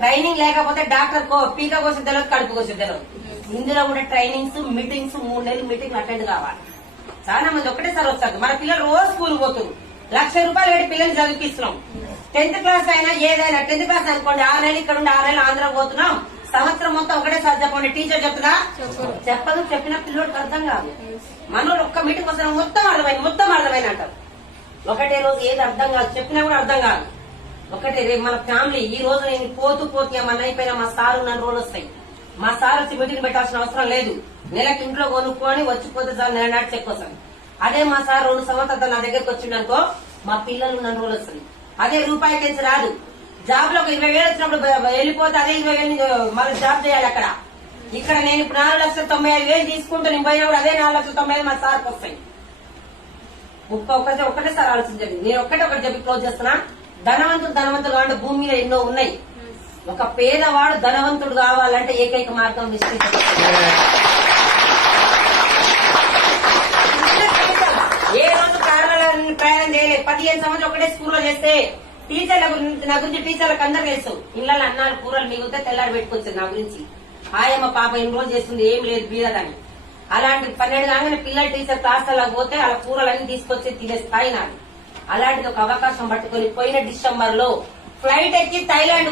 Training లేకపోతే doctor పీక కోసం తెలియదు, కడుపు కోసం తెలియదు. ఇందులో కూడా ట్రైనింగ్స్, మీటింగ్స్, 3 నెలలు మీటింగ్ అటెండ్ కావాలి. చాలా మంది ఒకటేసారి వస్తారు. మన పిల్లలు రోజు స్కూల్ పోతున్నారు. ₹1,00,000 పెట్టి పిల్లల్ని చదివిస్తున్నాం. 10th క్లాస్ అయినా ఏదైనా 10th క్లాస్ అనుకోండి, 6 నెలలు ఇక్కడ ఉండి 6 నెలలు ఆంధ్ర పోతున్నాం. సంవత్సరం మొత్తం ఒకటేసారి చెప్పండి. టీచర్ చెప్తుందా? చెప్పదు. చెప్పిన పిల్లోడికి అర్థం కాదు. మనోళ్ళు ఒక్క మీటింగ్ వస్తున్నా మొత్తం అర్థమైన అంటారు. ఒకటే రోజు ఏది అర్థం కాదు, చెప్పినా కూడా అర్థం కాదు. ఒకటే రేపు మన ఫ్యామిలీ ఈ రోజు నేను పోతూ మన అయిపోయినా మా సారు నన్ను రోజులు వస్తాయి. మా సార్ వచ్చి మీటింగ్ పెట్టాల్సిన అవసరం లేదు. నెలకి ఇంట్లో కొనుక్కొని వచ్చిపోతే సార్ నెల నాటి చెక్కొస్తాను. అదే మా సార్ 2 సంవత్సరాలు నా దగ్గరకు వచ్చిండనుకో మా పిల్లలు నన్ను రోజులు వస్తుంది. అదే రూపాయి తెచ్చి రాదు. జాబ్ లో 20,000 వచ్చినప్పుడు వెళ్ళిపోతే అదే 20,000 మళ్ళీ జాబ్ చేయాలి అక్కడ. ఇక్కడ నేను ఇప్పుడు 4,95,000 తీసుకుంటే నేను పోయినప్పుడు అదే 4,95,000 మా సార్కి వస్తాయి. ఒకటే సార్ ఆలోచించండి. నేను ఒకటి చెప్పి క్లోజ్ చేస్తున్నా. ధనవంతుడు కావాలంటే భూమి మీద ఎన్నో ఉన్నాయి. ఒక పేదవాడు ధనవంతుడు కావాలంటే ఏకైక మార్గం విస్తృత. ఏ రోజు ప్రయాణం చేయలేదు. 15 సంవత్సరాలు ఒకటే స్కూల్లో చేస్తే నా గురించి టీచర్లకు అందరూ తెలుసు. ఇళ్ళలో అన్నాలు కూరలు మిగిలితే తెల్లారి పెట్టుకొచ్చింది నా గురించి. ఆయమ్మ పాప ఇన్ని రోజులు చేస్తుంది, ఏం లేదు బీదదని. అలాంటి 12 కాగానే పిల్లల టీచర్ క్లాసులకు పోతే వాళ్ళ కూరలన్నీ తీసుకొచ్చి తినే స్థాయి నాది. అలాంటిది ఒక అవకాశం పట్టుకుని పోయిన డిసెంబర్ లో ఫ్లైట్ ఎక్కి థైలాండ్